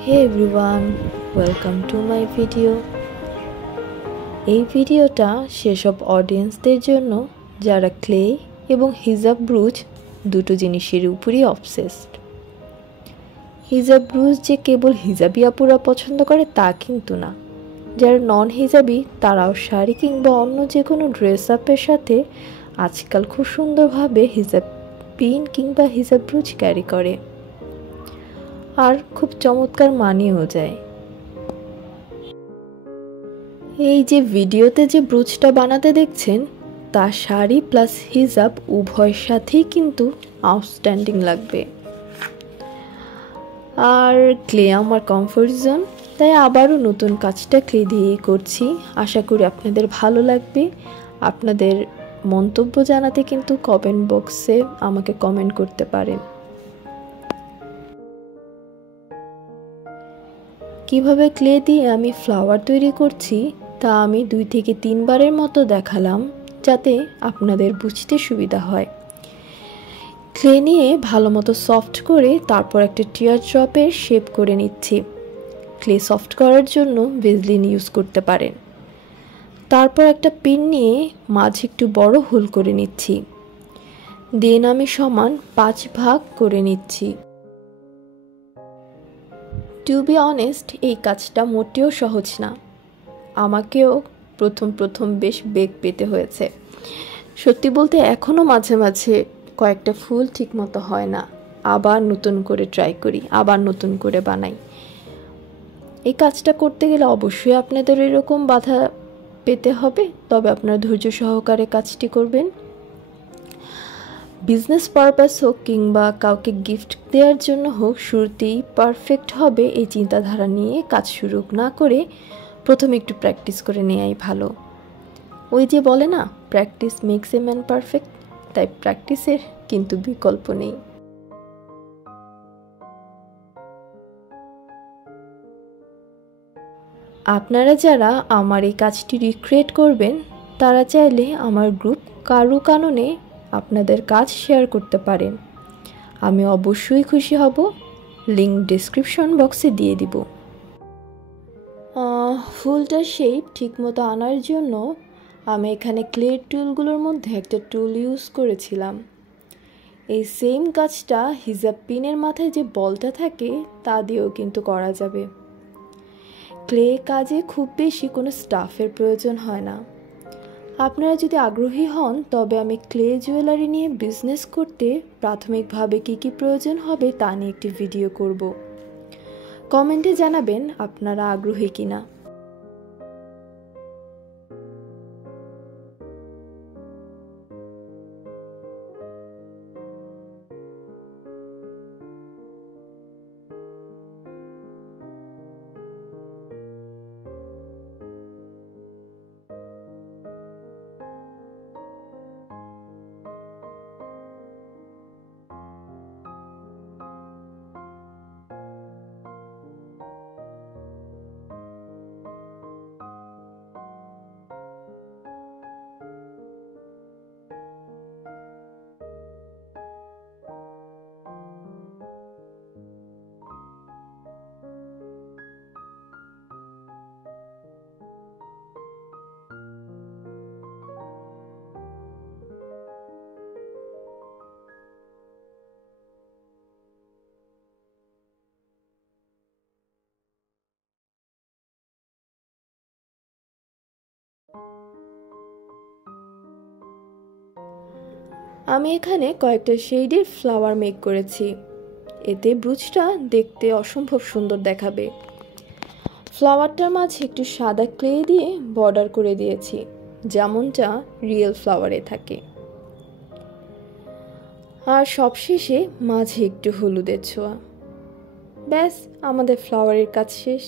Hey everyone, welcome to my video. এই ভিডিওটা সেসব অডিয়েন্সদের জন্য যারা ক্লে এবং হিজাব ব্রুজ দুটো জিনিসের উপরই অবসেসড। হিজাব ব্রুজ যে কেবল হিজাবি আপুরা পছন্দ করে তা কিন্তু না, যারা নন হিজাবি তারাও শাড়ি কিংবা অন্য যে কোনো ড্রেস আপের সাথে আজকাল খুব সুন্দরভাবে হিজাব পিন কিংবা হিজাব ব্রুজ ক্যারি করে, আর খুব চমৎকার মানিয়েও যায়। এই যে ভিডিওতে যে ব্রুজটা বানাতে দেখছেন তা শাড়ি প্লাস হিজাব উভয়ের সাথেই কিন্তু আউটস্ট্যান্ডিং লাগবে। আর ক্লে আমার কমফোর্ট জোন, তাই আবারও নতুন কাজটা ক্লে দিয়েই করছি। আশা করি আপনাদের ভালো লাগবে। আপনাদের মন্তব্য জানাতে কিন্তু কমেন্ট বক্সে আমাকে কমেন্ট করতে পারেন। কিভাবে ক্লে দিয়ে আমি ফ্লাওয়ার তৈরি করছি তা আমি 2 থেকে 3 বারের মতো দেখালাম, যাতে আপনাদের বুঝতে সুবিধা হয়। ক্লে নিয়ে ভালো মতো সফট করে তারপর একটা টিয়ার ড্রপের শেপ করে নিচ্ছি। ক্লে সফট করার জন্য ভেজলিন ইউজ করতে পারেন। তারপর একটা পিন নিয়ে মাঝে একটু বড় হোল করে নিচ্ছি। দেন আমি সমান 5 ভাগ করে নিচ্ছি। টু বি অনেস্ট, এই কাজটা মোটেও সহজ না। আমাকেও প্রথম বেশ বেগ পেতে হয়েছে। সত্যি বলতে এখনও মাঝে মাঝে কয়েকটা ফুল ঠিকমতো হয় না, আবার নতুন করে ট্রাই করি, আবার নতুন করে বানাই। এই কাজটা করতে গেলে অবশ্যই আপনাদের এরকম বাধা পেতে হবে, তবে আপনারা ধৈর্য সহকারে কাজটি করবেন। বিজনেস পারপাস হোক কিংবা কাউকে গিফট দেওয়ার জন্য হোক, শুরুতেই পারফেক্ট হবে এই চিন্তাধারা নিয়ে কাজ শুরু না করে প্রথমে একটু প্র্যাকটিস করে নেওয়াই ভালো। ওই যে বলে না, practice makes a man perfect, তাই প্র্যাকটিসের কিন্তু বিকল্প নেই। আপনারা যারা আমার এই কাজটি রিক্রিয়েট করবেন তারা চাইলে আমার গ্রুপ কারু কাননে আপনাদের কাজ শেয়ার করতে পারেন। আমি অবশ্যই খুশি হব। লিঙ্ক ডেসক্রিপশন বক্সে দিয়ে দিব। ফুলটার শেপ ঠিকমতো আনার জন্য আমি এখানে ক্লে টুলগুলোর মধ্যে একটা টুল ইউজ করেছিলাম। এই সেম কাজটা হিজাব পিনের মাথায় যে বলটা থাকে তা দিয়েও কিন্তু করা যাবে। ক্লে কাজে খুব বেশি কোনো স্টাফের প্রয়োজন হয় না। আপনারা যদি আগ্রহী হন তবে আমি ক্লে জুয়েলারি নিয়ে বিজনেস করতে প্রাথমিকভাবে কী প্রয়োজন হবে তা নিয়ে একটি ভিডিও করব। কমেন্টে জানাবেন আপনারা আগ্রহী কিনা। আমি এখানে কয়েকটা শেডের ফ্লাওয়ার মেক করেছি, এতে ব্রুজটা দেখতে অসম্ভব সুন্দর দেখাবে। ফ্লাওয়ারটার মাঝে একটু সাদা ক্লে দিয়ে বর্ডার করে দিয়েছি, যেমনটা রিয়েল ফ্লাওয়ারে থাকে। আর সবশেষে মাঝে একটু হলুদের ছোঁয়া। ব্যাস, আমাদের ফ্লাওয়ারের কাজ শেষ।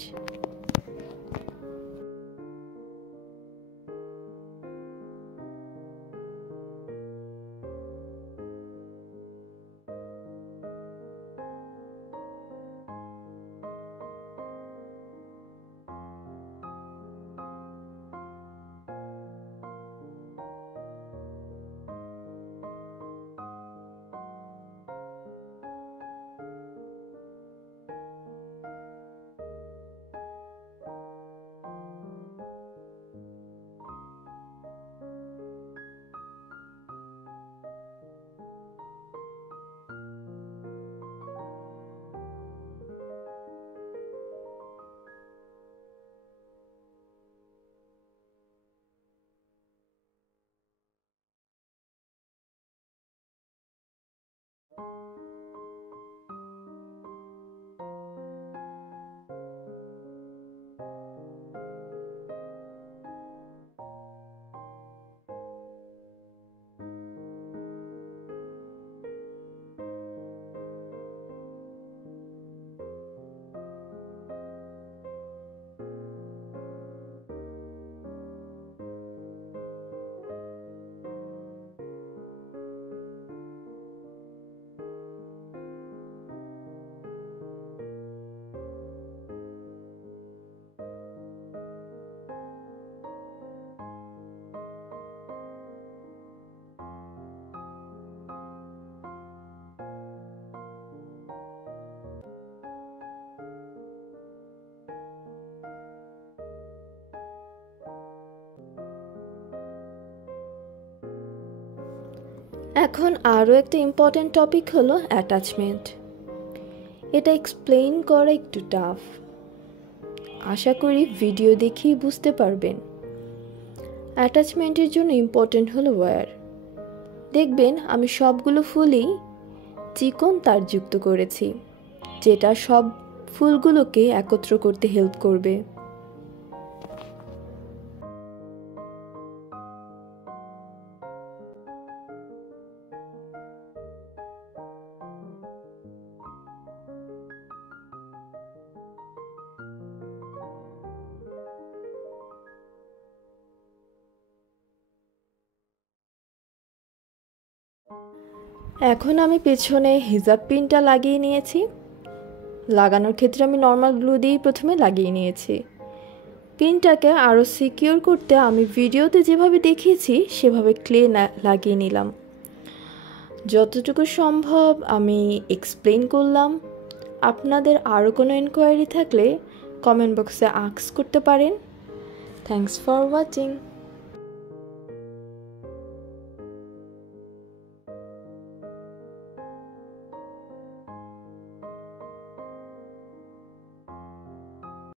এখন আরও একটা ইম্পর্ট্যান্ট টপিক হলো অ্যাটাচমেন্ট। এটা এক্সপ্লেইন করা একটু টাফ, আশা করি ভিডিও দেখেই বুঝতে পারবেন। অ্যাটাচমেন্টের জন্য ইম্পর্ট্যান্ট হলো ওয়্যার। দেখবেন আমি সবগুলো ফুলই চিকন তার যুক্ত করেছি, যেটা সব ফুলগুলোকে একত্র করতে হেল্প করবে। এখন আমি পেছনে হিজাব পিনটা লাগিয়ে নিয়েছি। লাগানোর ক্ষেত্রে আমি নর্মাল গ্লু দিয়েই প্রথমে লাগিয়ে নিয়েছি। পিনটাকে আরও সিকিউর করতে আমি ভিডিওতে যেভাবে দেখিয়েছি সেভাবে ক্লে লাগিয়ে নিলাম। যতটুকু সম্ভব আমি এক্সপ্লেন করলাম। আপনাদের আরও কোনো এনকোয়ারি থাকলে কমেন্ট বক্সে আস্ক করতে পারেন। Thanks for watching.